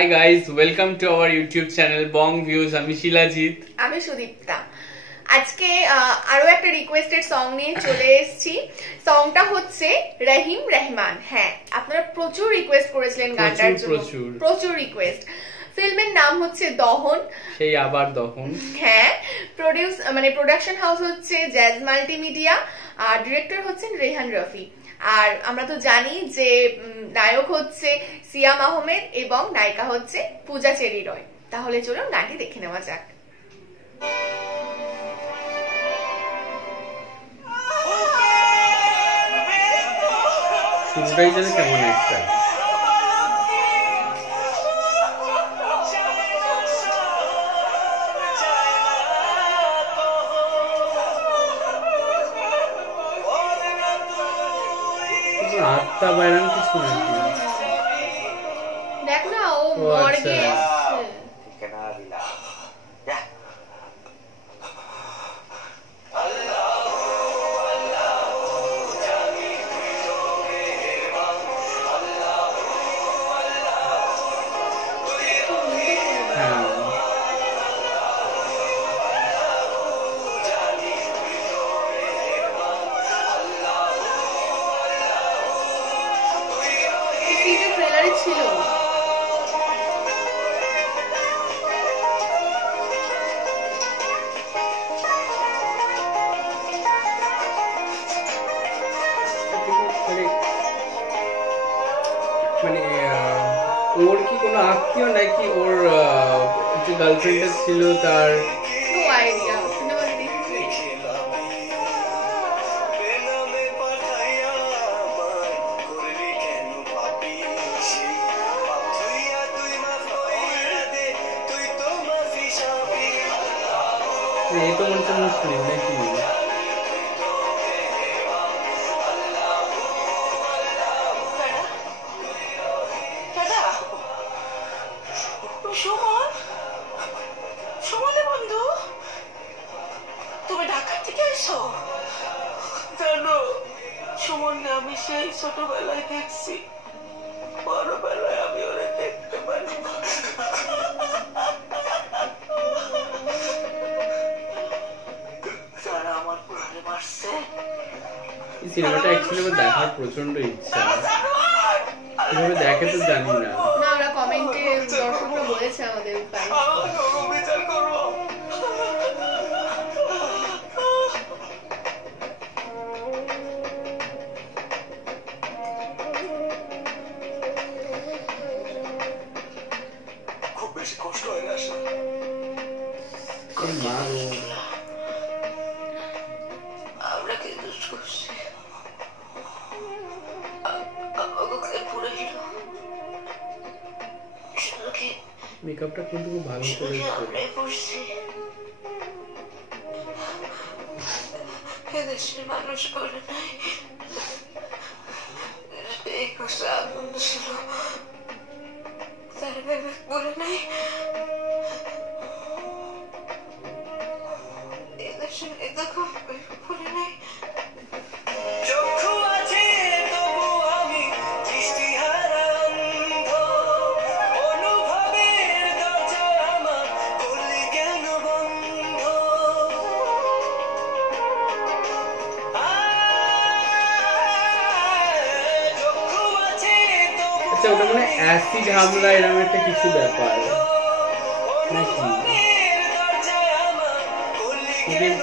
Hi guys, welcome to our YouTube channel Bong Views. আমি শিলাজিৎ, আমি সুদীপ্তা। আজকে আরো একটা রিকোয়েস্টেড সং নিয়ে চলে এসেছি। সংটা হচ্ছে রহিম রহমান। হ্যাঁ, আপনারা প্রচুর রিকোয়েস্ট করেছিলেন গানটার জন্য, প্রচুর রিকোয়েস্ট। ফিল্মের নাম হচ্ছে দহন, সেই আবার দহন। হ্যাঁ, প্রোডাকশন হাউস হচ্ছে জ্যাজ মাল্টিমিডিয়া, আর ডিরেক্টর হচ্ছেন রেহান রফি। আর আমরা তো জানি যে নায়ক হচ্ছে সিয়াম আহমেদ এবং নায়িকা হচ্ছে পূজা চেরি রয়। তাহলে চলুন গানটি দেখে নেওয়া যাক। শুরুটাই যেন কেমন একটা আত্মা বাইরান কিছু নাকি দেখ না, ও মর্গে ছিল। মানে ওর কি কোনো আত্মীয় নাকি ওর যে গার্লফ্রেন্ড ছিল তার নো আইডিয়া। এই তো মনে হচ্ছে মুসলিম নাকি? বন্ধু, তুমি ঢাকা থেকে এসো? জানো, সুমনকে আমি সেই ছোটবেলায় দেখছি, বড়বেলায় আমি ওরে দেখতে পারি। সিনেমাটা অ্যাকচুয়ালি আমার দেখার প্রচন্ড ইচ্ছা, কিভাবে দেখে তো জানি না। ওরা কমেন্টে দর্শকরা বলেছে আমাদের উপায়। খুব বেশি কষ্ট হয় না আমরা কি দোষ করছি? মেকআপটা কিন্তু খুব ভালো করেছে। এদেশের মানুষ করে নাই, এই কষ্ট আনন্দ ছিল তার ভেবে বলে নাই। এদেশের এরকম বলে নাই। আচ্ছা, ওটা মানে অ্যাসিড হামলা এরকম একটা কিছু ব্যাপার নাকি?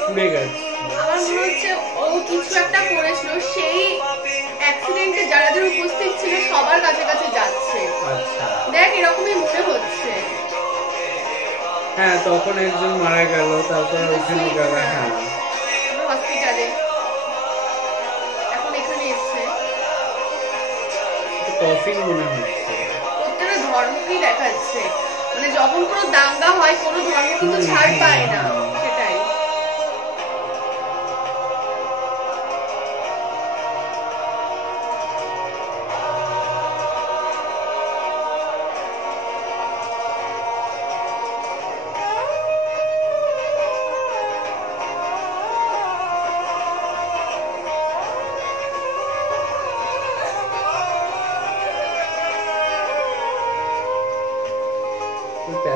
পুড়ে গেছে। আমার মনে হচ্ছে ও কিছু একটা করেছিল, সেই অ্যাক্সিডেন্টে যারা যারা উপস্থিত ছিল সবার কাছে কাছে যাচ্ছে। আচ্ছা, দেখ এরকমই মনে হচ্ছে। হ্যাঁ, তখন একজন মারা গেল, তারপর ওইখানে গেল। হ্যাঁ, হসপিটালে এখন এখানে এসছে। কফিন মনে হচ্ছে। প্রত্যেকটা ধর্মকেই দেখাচ্ছে, মানে যখন কোনো দাঙ্গা হয় কোনো ধর্ম কিন্তু ছাড় পায় না, সেটাই।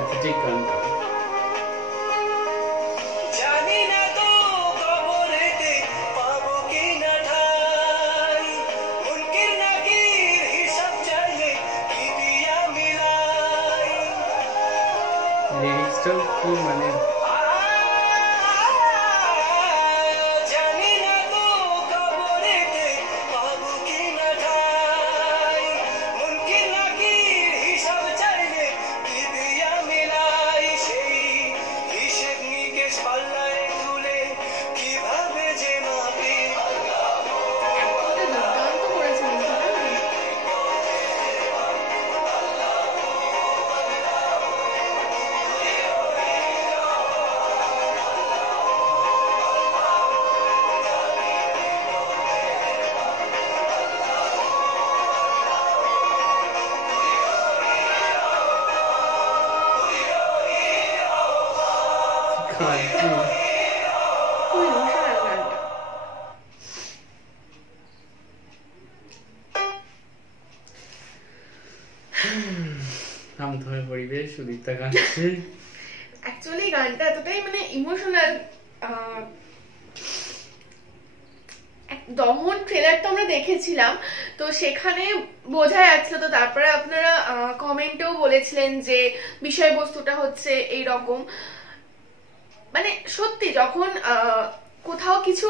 প্যাথেটিক গানটা। লিরিক্সটাও কি মানে আমধরে পরিবেশ সুদীপ্তা গাচ্ছে। অ্যাকচুয়ালি গানটা এতটাই মানে ইমোশনাল। দমন ট্রেলার তো আমরা দেখেছিলাম, তো সেখানে বোঝা যাচ্ছিল। তো তারপরে আপনারা কমেন্টেও বলেছিলেন যে বিষয়বস্তুটা হচ্ছে এইরকম। মানে সত্যি যখন কোথাও কিছু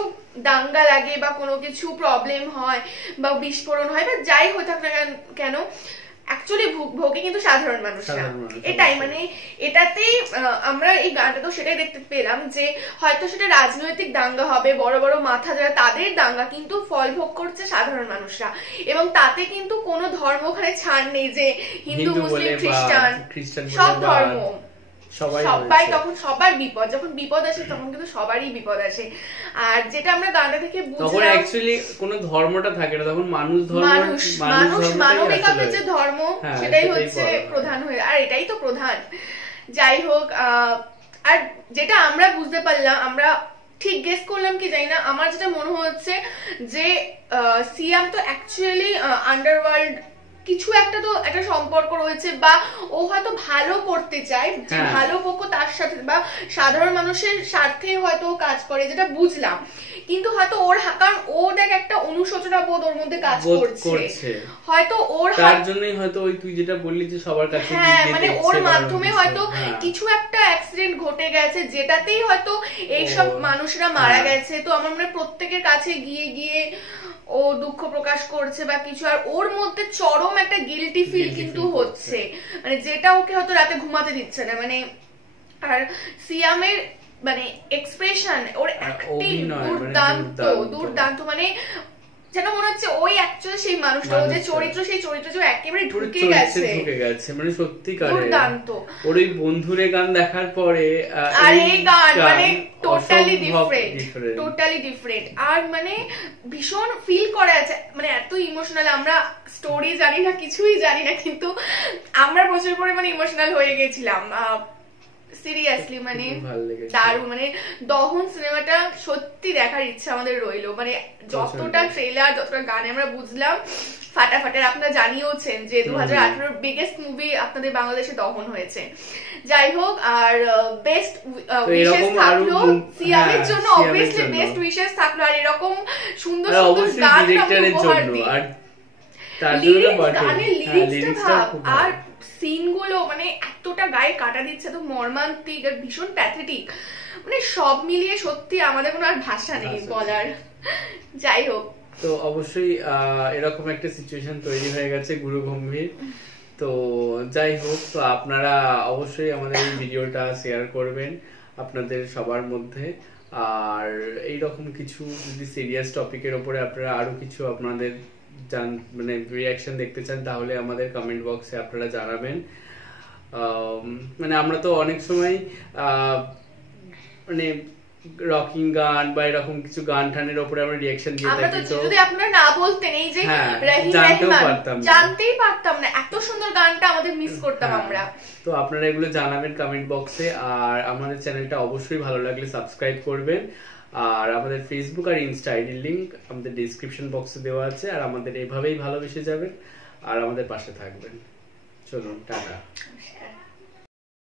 দাঙ্গা লাগে বা কোনো কিছু প্রবলেম হয় বা বিস্ফোরণ হয় বা যাই হয়ে থাক না কেন, অ্যাকচুয়ালি ভোগে কিন্তু সাধারণ মানুষরা। এটাই মানে এটাতেই আমরা এই গানটা তো সেটাই দেখতে পেলাম যে হয়তো সেটা রাজনৈতিক দাঙ্গা হবে, বড় বড় মাথা যারা তাদের দাঙ্গা, কিন্তু ফল ভোগ করছে সাধারণ মানুষরা। এবং তাতে কিন্তু কোনো ধর্ম ওখানে ছাড় নেই যে হিন্দু মুসলিম খ্রিস্টান সব ধর্ম, সবাই তখন সবার বিপদ, যখন বিপদ আসে তখন কিন্তু সবারই বিপদ আসে। আর যেটা আমরা গানটা থেকে বুঝলাম, তখন অ্যাকচুয়ালি কোনো ধর্মটা থাকে না, তখন মানুষ মানবিকতার যে ধর্ম সেটাই হচ্ছে প্রধান হয়ে, আর এটাই তো প্রধান। যাই হোক, আর যেটা আমরা বুঝতে পারলাম, আমরা ঠিক গেস করলাম কি জানি না, আমার যেটা মনে হচ্ছে যে সিয়াম তো অ্যাকচুয়ালি আন্ডারওয়ার্ল্ড কিছু একটা তো একটা সম্পর্ক রয়েছে, বা ও হয়তো ভালো করতে চায়, যে ভালো পক্ষ তার সাথে বা সাধারণ মানুষের স্বার্থে হয়তো কাজ করে, যেটা বুঝলাম। কিন্তু হয়তো ওর কারণ ও দেখ একটা অনুশোচনা বোধ ওর মধ্যে কাজ করছে, হয়তো ওর তার জন্যই হয়তো ওই তুই যেটা বললি যে সবার কাছে মানে ওর মাধ্যমে হয়তো কিছু একটা অ্যাক্সিডেন্ট ঘটে গেছে যেটাতেই হয়তো এইসব মানুষরা মারা গেছে। তো আমার মনে প্রত্যেকের কাছে গিয়ে গিয়ে ও দুঃখ প্রকাশ করছে বা কিছু, আর ওর মধ্যে চরম একটা গিল্টি ফিল কিন্তু হচ্ছে, মানে যেটা ওকে হয়তো রাতে ঘুমাতে দিচ্ছে না। মানে আর সিয়ামের মানে এক্সপ্রেশন, ওর অ্যাক্টিং দুর্দান্ত, মানে যেন মনে হচ্ছে ওই অ্যাকচুয়ালি সেই মানুষটা, ও যে চরিত্র, সেই চরিত্র যে একেবারে ঢুকে গেছে, মানে সত্যিকারে দুর্দান্ত। ওর ওই বন্ধুরে গান দেখার পরে আর এই গান মানে টোটালি ডিফারেন্ট, আর মানে ভীষণ ফিল করা আছে, মানে এত ইমোশনাল। আমরা স্টোরি জানি না, কিছুই জানি না, কিন্তু আমরা প্রচুর পরিমাণে ইমোশনাল হয়ে গেছিলাম। সিরিয়াসলি মানে দারুণ, মানে দহন সিনেমাটা সত্যি দেখার ইচ্ছা আমাদের রইলো। মানে যতটা ট্রেলার, যতটা গানে আমরা বুঝলাম ফাটাফাটি। আপনারা জানিয়েওছেন যে 2018 বিগেস্ট মুভি আপনাদের বাংলাদেশে দহন হয়েছে। যাই হোক, আর বেস্ট উইশেস থাকলো সিয়ামের জন্য, অবভিয়াসলি বেস্ট উইশেস থাকলো, আর এরকম সুন্দর সুন্দর গান উপহার দিই। আর সিন গুলো মানে এতটা গায়ে কাটা দিচ্ছে, তো মর্মান্তিক আর ভীষণ প্যাথেটিক, মানে সব মিলিয়ে সত্যি আমাদের কোনো আর ভাষা নেই বলার। যাই হোক, তো অবশ্যই এরকম একটা সিচুয়েশন তৈরি হয়ে গেছে গুরু গম্ভীর। তো যাই হোক, তো আপনারা অবশ্যই আমাদের এই ভিডিওটা শেয়ার করবেন আপনাদের সবার মধ্যে। আর এইরকম কিছু যদি সিরিয়াস টপিকের উপরে আপনারা আরো কিছু আপনাদের মানে রিয়াকশন দেখতে চান, তাহলে আমাদের কমেন্ট বক্সে আপনারা জানাবেন। মানে আমরা তো অনেক সময় মানে রকিং গান বা এরকম কিছু গান টানের উপরে আমরা রিঅ্যাকশন দিয়ে থাকি, তো যদি আপনারা না বলতেন এই যে রহিম রহমান, জানতেই পারতাম না, এত সুন্দর গানটা আমাদের মিস করতাম আমরা। তো আপনারা এগুলো জানাবেন কমেন্ট বক্সে। আর আমাদের চ্যানেলটা অবশ্যই ভালো লাগলে সাবস্ক্রাইব করবেন। আর আমাদের ফেসবুক আর ইনস্টা আইডির লিংক আমাদের ডেসক্রিপশন বক্সে দেওয়া আছে। আর আমাদের এভাবেই ভালোবেসে যাবেন আর আমাদের পাশে থাকবেন। চলুন, টাটা।